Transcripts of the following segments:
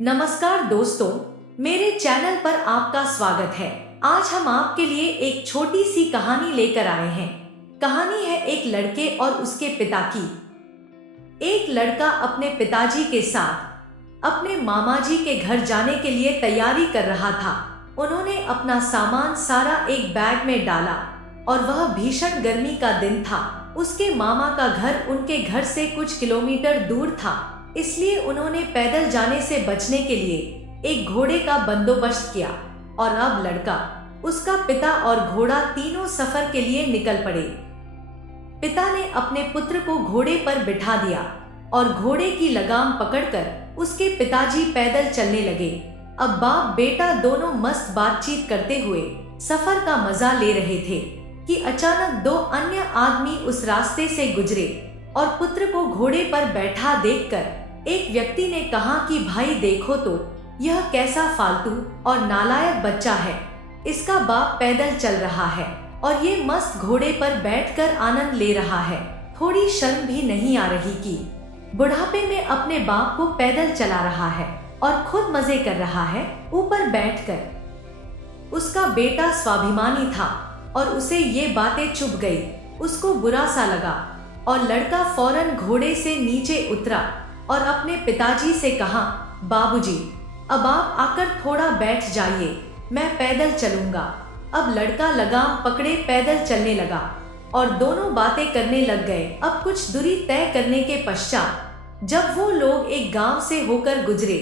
नमस्कार दोस्तों, मेरे चैनल पर आपका स्वागत है। आज हम आपके लिए एक छोटी सी कहानी लेकर आए हैं। कहानी है एक लड़के और उसके पिता की। एक लड़का अपने पिताजी के साथ अपने मामा जी के घर जाने के लिए तैयारी कर रहा था। उन्होंने अपना सामान सारा एक बैग में डाला और वह भीषण गर्मी का दिन था। उसके मामा का घर उनके घर से कुछ किलोमीटर दूर था, इसलिए उन्होंने पैदल जाने से बचने के लिए एक घोड़े का बंदोबस्त किया और अब लड़का, उसका पिता और घोड़ा तीनों सफर के लिए निकल पड़े। पिता ने अपने पुत्र को घोड़े पर बिठा दिया और घोड़े की लगाम पकड़कर उसके पिताजी पैदल चलने लगे। अब बाप बेटा दोनों मस्त बातचीत करते हुए सफर का मजा ले रहे थे कि अचानक दो अन्य आदमी उस रास्ते से गुजरे और पुत्र को घोड़े पर बैठा देखकर एक व्यक्ति ने कहा कि भाई देखो तो, यह कैसा फालतू और नालायक बच्चा है। इसका बाप पैदल चल रहा है और ये मस्त घोड़े पर बैठकर आनंद ले रहा है। थोड़ी शर्म भी नहीं आ रही कि बुढ़ापे में अपने बाप को पैदल चला रहा है और खुद मजे कर रहा है ऊपर बैठकर। उसका बेटा स्वाभिमानी था और उसे ये बातें चुभ गई। उसको बुरा सा लगा और लड़का फौरन घोड़े से नीचे उतरा और अपने पिताजी से कहा, बाबूजी, अब आप आकर थोड़ा बैठ जाइए, मैं पैदल चलूंगा। अब लड़का लगाम पकड़े पैदल चलने लगा और दोनों बातें करने लग गए। अब कुछ दूरी तय करने के पश्चात जब वो लोग एक गांव से होकर गुजरे,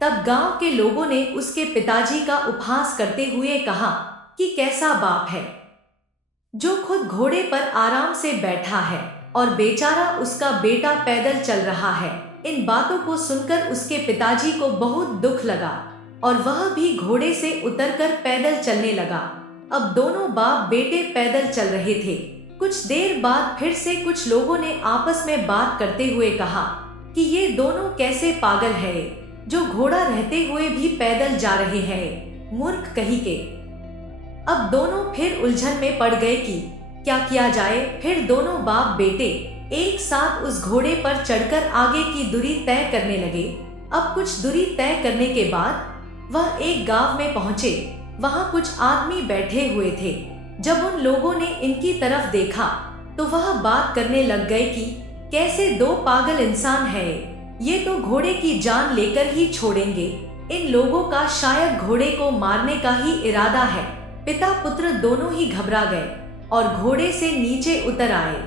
तब गांव के लोगों ने उसके पिताजी का उपहास करते हुए कहा कि कैसा बाप है जो खुद घोड़े पर आराम से बैठा है और बेचारा उसका बेटा पैदल चल रहा है। इन बातों को सुनकर उसके पिताजी को बहुत दुख लगा और वह भी घोड़े से उतरकर पैदल चलने लगा। अब दोनों बाप बेटे पैदल चल रहे थे। कुछ देर बाद फिर से कुछ लोगों ने आपस में बात करते हुए कहा कि ये दोनों कैसे पागल है जो घोड़ा रहते हुए भी पैदल जा रहे हैं, मूर्ख कहीं के। अब दोनों फिर उलझन में पड़ गए कि क्या किया जाए। फिर दोनों बाप बेटे एक साथ उस घोड़े पर चढ़कर आगे की दूरी तय करने लगे। अब कुछ दूरी तय करने के बाद वह एक गांव में पहुंचे। वहां कुछ आदमी बैठे हुए थे। जब उन लोगों ने इनकी तरफ देखा तो वह बात करने लग गए कि कैसे दो पागल इंसान हैं, ये तो घोड़े की जान लेकर ही छोड़ेंगे। इन लोगों का शायद घोड़े को मारने का ही इरादा है। पिता पुत्र दोनों ही घबरा गए और घोड़े से नीचे उतर आए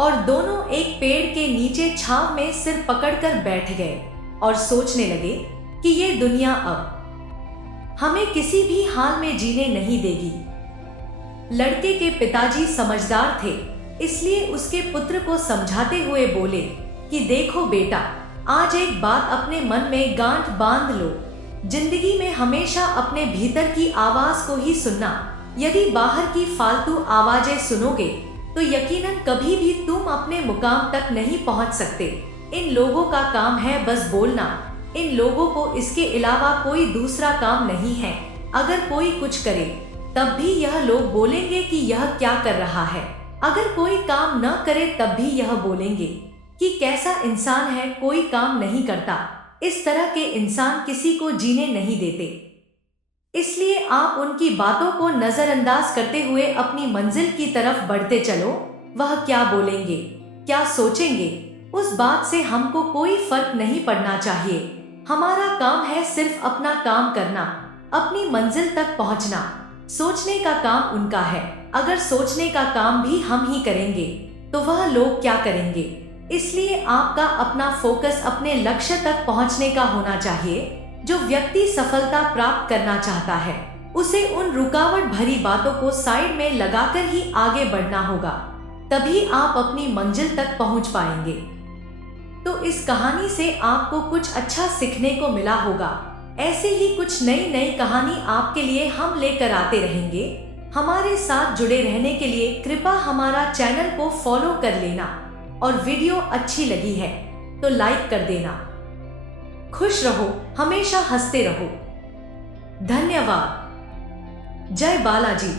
और दोनों एक पेड़ के नीचे छांव में सिर पकड़कर बैठ गए और सोचने लगे कि ये दुनिया अब हमें किसी भी हाल में जीने नहीं देगी। लड़के के पिताजी समझदार थे, इसलिए उसके पुत्र को समझाते हुए बोले कि देखो बेटा, आज एक बात अपने मन में गांठ बांध लो। जिंदगी में हमेशा अपने भीतर की आवाज को ही सुनना। यदि बाहर की फालतू आवाजें सुनोगे तो यकीनन कभी भी तुम अपने मुकाम तक नहीं पहुंच सकते। इन लोगों का काम है बस बोलना। इन लोगों को इसके अलावा कोई दूसरा काम नहीं है। अगर कोई कुछ करे तब भी यह लोग बोलेंगे कि यह क्या कर रहा है। अगर कोई काम न करे तब भी यह बोलेंगे कि कैसा इंसान है, कोई काम नहीं करता। इस तरह के इंसान किसी को जीने नहीं देते। इसलिए आप उनकी बातों को नजरअंदाज करते हुए अपनी मंजिल की तरफ बढ़ते चलो। वह क्या बोलेंगे, क्या सोचेंगे, उस बात से हमको कोई फर्क नहीं पड़ना चाहिए। हमारा काम है सिर्फ अपना काम करना, अपनी मंजिल तक पहुंचना। सोचने का काम उनका है। अगर सोचने का काम भी हम ही करेंगे तो वह लोग क्या करेंगे। इसलिए आपका अपना फोकस अपने लक्ष्य तक पहुंचने का होना चाहिए। जो व्यक्ति सफलता प्राप्त करना चाहता है उसे उन रुकावट भरी बातों को साइड में लगाकर ही आगे बढ़ना होगा, तभी आप अपनी मंजिल तक पहुंच पाएंगे। तो इस कहानी से आपको कुछ अच्छा सीखने को मिला होगा। ऐसे ही कुछ नई नई कहानी आपके लिए हम लेकर आते रहेंगे। हमारे साथ जुड़े रहने के लिए कृपया हमारा चैनल को फॉलो कर लेना और वीडियो अच्छी लगी है तो लाइक कर देना। खुश रहो, हमेशा हंसते रहो। धन्यवाद। जय बालाजी।